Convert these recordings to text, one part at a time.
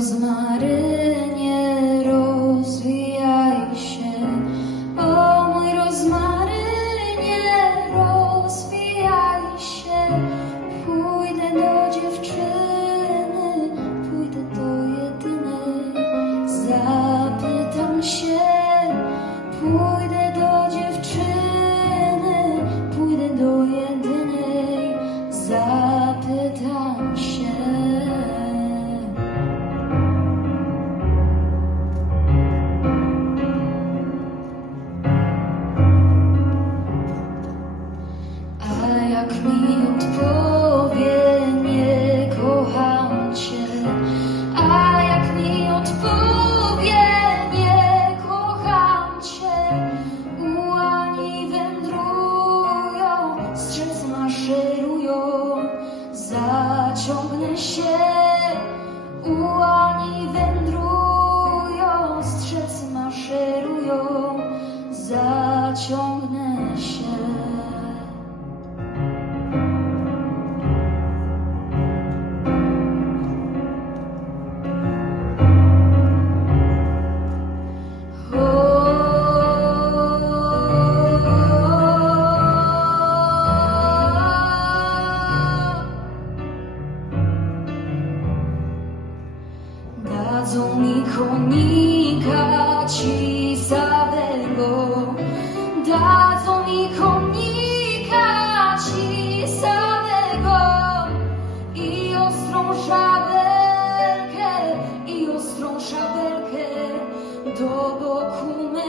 rozmarynie, rozwijaj się. O mój rozmarynie, rozwijaj się. Pójdę do dziewczyny, pójdę do jedynej. Zapytam się, pójdę do dziewczyny, pójdę do jedynej. Zaciągnę się. Dadzą mi konika ci samego, dadzą mi konika ci samego i ostrą szabelkę, i ostrą szabelkę do boku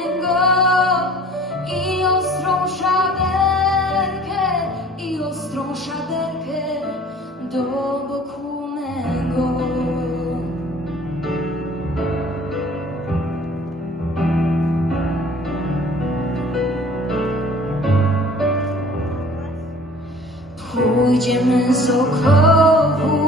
Będziemy so cold.